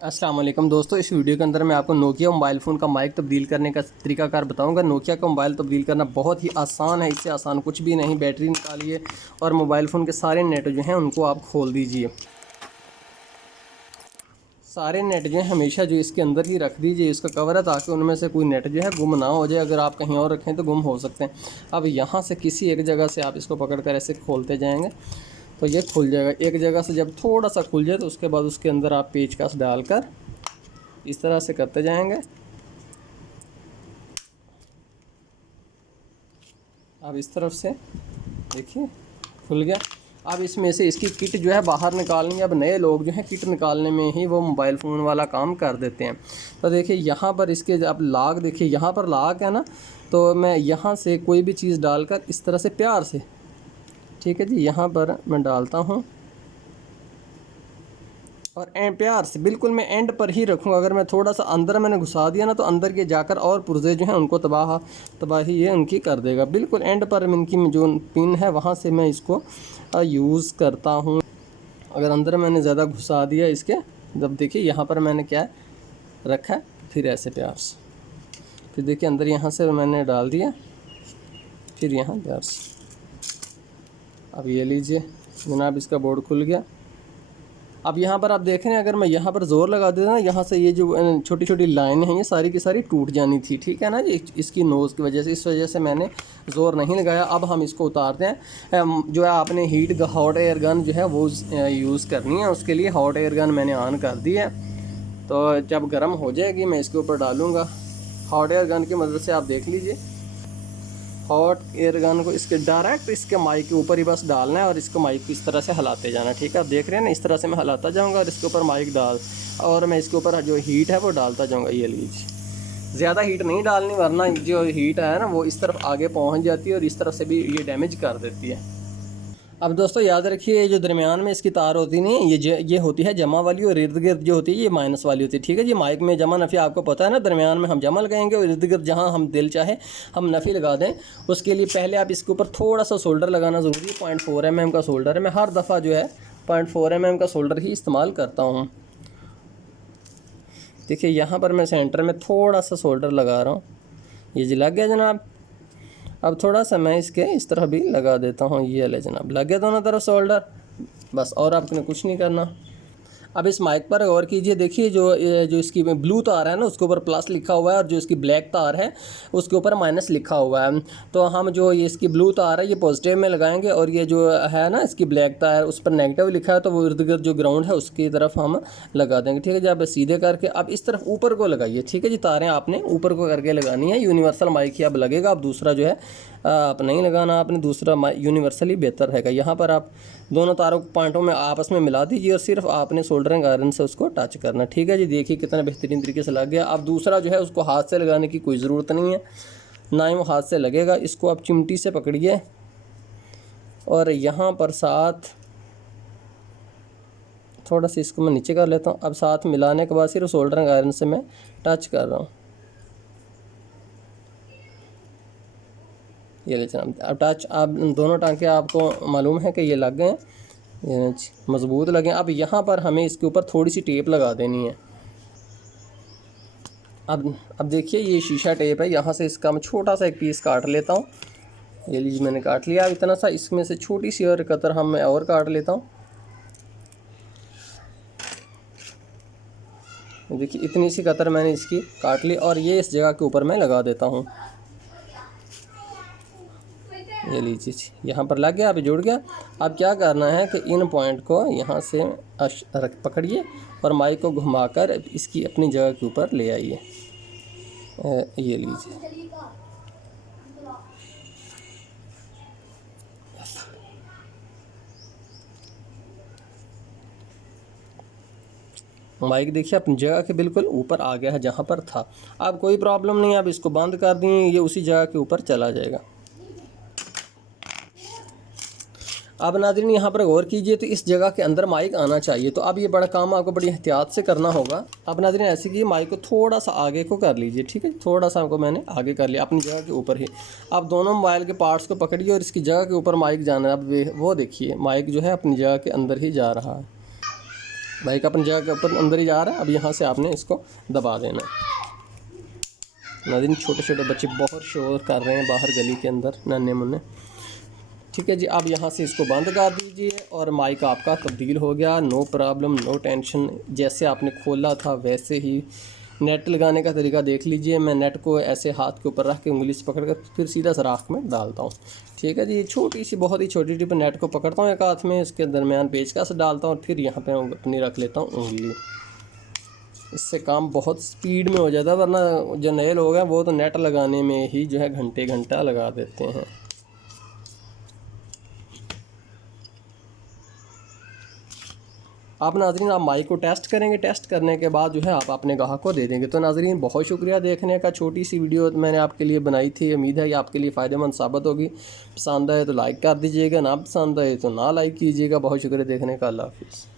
अस्सलाम वालेकुम दोस्तों, इस वीडियो के अंदर मैं आपको नोकिया मोबाइल फ़ोन का माइक तब्दील करने का तरीकाकार बताऊंगा। नोकिया का मोबाइल तब्दील करना बहुत ही आसान है, इससे आसान कुछ भी नहीं। बैटरी निकालिए और मोबाइल फ़ोन के सारे नेट जो हैं उनको आप खोल दीजिए। सारे नेट जो है हमेशा जो इसके अंदर ही रख दीजिए, इसका कवर है, ताकि उनमें से कोई नेट जो है गुम ना हो जाए। अगर आप कहीं और रखें तो गुम हो सकते हैं। अब यहाँ से किसी एक जगह से आप इसको पकड़ कर ऐसे खोलते जाएंगे तो ये खुल जाएगा। एक जगह से जब थोड़ा सा खुल जाए तो उसके बाद उसके अंदर आप पेचकस डालकर इस तरह से करते जाएंगे। अब इस तरफ से देखिए खुल गया। अब इसमें से इसकी किट जो है बाहर निकालनी है। अब नए लोग जो हैं किट निकालने में ही वो मोबाइल फ़ोन वाला काम कर देते हैं। तो देखिए यहाँ पर इसके अब लाग देखिए, यहाँ पर लाग है ना, तो मैं यहाँ से कोई भी चीज़ डालकर इस तरह से प्यार से, ठीक है जी, यहाँ पर मैं डालता हूँ और प्यार से बिल्कुल मैं एंड पर ही रखूँगा। अगर मैं थोड़ा सा अंदर मैंने घुसा दिया ना तो अंदर के जाकर और पुर्जे जो हैं उनको तबाही ये उनकी कर देगा। बिल्कुल एंड पर इनकी जो पिन है वहाँ से मैं इसको यूज़ करता हूँ। अगर अंदर मैंने ज़्यादा घुसा दिया इसके, जब देखिए यहाँ पर मैंने क्या रखा है, फिर ऐसे प्यार से, फिर देखिए अंदर यहाँ से मैंने डाल दिया, फिर यहाँ प्यार से। अब ये लीजिए जनाब, इसका बोर्ड खुल गया। अब यहाँ पर आप देख रहे हैं, अगर मैं यहाँ पर ज़ोर लगा देता ना, यहाँ से ये जो छोटी छोटी लाइन हैं ये सारी की सारी टूट जानी थी, ठीक है ना जी, इसकी नोज़ की वजह से। इस वजह से मैंने ज़ोर नहीं लगाया। अब हम इसको उतारते हैं। जो है आपने हॉट एयर गन जो है वो यूज़ करनी है। उसके लिए हॉट एयर गन मैंने ऑन कर दी है, तो जब गर्म हो जाएगी मैं इसके ऊपर डालूँगा। हॉट एयर गन की मदद से आप देख लीजिए, हॉट एयर गन को इसके डायरेक्ट इसके माइक के ऊपर ही बस डालना है और इसको माइक को इस तरह से हिलाते जाना, ठीक है। आप देख रहे हैं ना, इस तरह से मैं हिलाता जाऊंगा और इसके ऊपर माइक डाल, और मैं इसके ऊपर जो हीट है वो डालता जाऊंगा। ये लीजिए, ज़्यादा हीट नहीं डालनी, वरना जो हीट है ना वो इस तरफ आगे पहुंच जाती है और इस तरफ से भी ये डैमेज कर देती है। अब दोस्तों याद रखिए, ये जो दरमियान में इसकी तार होती नहीं, ये होती है जमा वाली, और इर्द गिर्द जो होती है ये माइनस वाली होती है, ठीक है जी। माइक में जमा नफ़ी आपको पता है ना, दरमियान में हम जमा लगाएंगे और इर्द गिर्द जहाँ हम दिल चाहे हम नफ़ी लगा दें। उसके लिए पहले आप इसके ऊपर थोड़ा सा सोल्डर लगाना ज़रूरी है। 0.4 mm का सोल्डर है। मैं हर दफ़ा जो है 0.4 mm का सोल्डर ही इस्तेमाल करता हूँ। देखिए यहाँ पर मैं सेंटर में थोड़ा सा सोल्डर लगा रहा हूँ। ये जी लग गया जनाब। अब थोड़ा सा मैं इसके इस तरह भी लगा देता हूँ। ये ले जनाब, लग गया दोनों तरफ सोल्डर, बस, और आपने कुछ नहीं करना। अब इस माइक पर गौर कीजिए, देखिए जो इसकी ब्लू तार है ना उसके ऊपर प्लस लिखा हुआ है, और जो इसकी ब्लैक तार है उसके ऊपर माइनस लिखा हुआ है। तो हम जो ये इसकी ब्लू तार है ये पॉजिटिव में लगाएंगे, और ये जो है ना इसकी ब्लैक तार उस पर नेगेटिव लिखा है, तो वो इर्द गिर्द जो ग्राउंड है उसकी तरफ हम लगा देंगे, ठीक है। जब सीधे करके अब इस तरफ ऊपर को लगाइए, ठीक है जी। तारें आपने ऊपर को करके लगानी है। यूनिवर्सल माइक ही अब लगेगा, अब दूसरा जो है आप नहीं लगाना, आपने दूसरा यूनिवर्सल ही बेहतर रहेगा। यहाँ पर आप दोनों तारों पॉइंटों में आपस में मिला दीजिए और सिर्फ आपने सोल्डरिंग आयरन से उसको टच करना, ठीक है जी। देखिए कितना बेहतरीन तरीके से लग गया। अब दूसरा जो है उसको हाथ से लगाने की कोई ज़रूरत नहीं है, ना ही वो हाथ से लगेगा। इसको आप चिमटी से पकड़िए और यहाँ पर साथ थोड़ा सा इसको मैं नीचे कर लेता हूँ। अब साथ मिलाने के बाद सिर्फ सोल्डरिंग आयरन से मैं टच कर रहा हूँ। ये ले जनाब, अब टच, आप दोनों टांके आपको मालूम है कि ये लग गए हैं, ये मज़बूत लगे। अब यहाँ पर हमें इसके ऊपर थोड़ी सी टेप लगा देनी है। अब देखिए ये शीशा टेप है, यहाँ से इसका मैं छोटा सा एक पीस काट लेता हूँ। ये लीजिए मैंने काट लिया। अब इतना सा इसमें से छोटी सी और कतर हम मैं और काट लेता हूँ। देखिए इतनी सी कतर मैंने इसकी काट ली और ये इस जगह के ऊपर मैं लगा देता हूँ। ये लीजिए यहाँ पर लग गया, अभी जुड़ गया। अब क्या करना है कि इन पॉइंट को यहाँ से पकड़िए और माइक को घुमाकर इसकी अपनी जगह के ऊपर ले आइए। ये लीजिए, माइक देखिए अपनी जगह के बिल्कुल ऊपर आ गया है जहाँ पर था। अब कोई प्रॉब्लम नहीं, अब इसको बंद कर दिए, ये उसी जगह के ऊपर चला जाएगा। अब नाज़रीन यहाँ पर गौर कीजिए, तो इस जगह के अंदर माइक आना चाहिए। तो अब ये बड़ा काम आपको बड़ी एहतियात से करना होगा। अब नाज़रीन ऐसे कि माइक को थोड़ा सा आगे को कर लीजिए, ठीक है। थोड़ा सा आपको मैंने आगे कर लिया अपनी जगह के ऊपर ही। अब दोनों मोबाइल के पार्ट्स को पकड़िए और इसकी जगह के ऊपर माइक जाना है। अब वो देखिए माइक जो है अपनी जगह के अंदर ही जा रहा है। बाइक अपन जगह के ऊपर अंदर ही जा रहा है। अब यहाँ से आपने इसको दबा देना है। नाज़रीन छोटे छोटे बच्चे बहुत शोर कर रहे हैं बाहर गली के अंदर, नन्हे मुन्ने। ठीक है जी, अब यहाँ से इसको बंद कर दीजिए और माइक आपका तब्दील हो गया। No problem, no tension. जैसे आपने खोला था वैसे ही। नेट लगाने का तरीका देख लीजिए। मैं नेट को ऐसे हाथ के ऊपर रख के उंगली से पकड़ कर फिर सीधा सराख में डालता हूँ। ठीक है जी, छोटी सी, बहुत ही छोटी टिप। नेट को पकड़ता हूँ एक हाथ में, इसके दरमियान पेचकस डालता हूँ और फिर यहाँ पे अपनी रख लेता हूँ उंगली। इससे काम बहुत स्पीड में हो जाता है, वरना जो नए लोग हैं वो तो नेट लगाने में ही जो है घंटे घंटा लगा देते हैं। आप नाज़रीन आप माइक को टेस्ट करेंगे, टेस्ट करने के बाद जो है आप अपने ग्राहक को दे देंगे। तो नाज़रीन बहुत शुक्रिया देखने का। छोटी सी वीडियो मैंने आपके लिए बनाई थी, उम्मीद है कि आपके लिए फ़ायदेमंद साबित होगी। पसंद आए तो लाइक कर दीजिएगा, ना पसंद आए तो ना लाइक कीजिएगा। बहुत शुक्रिया देखने का। अल्लाह हाफ़िज़।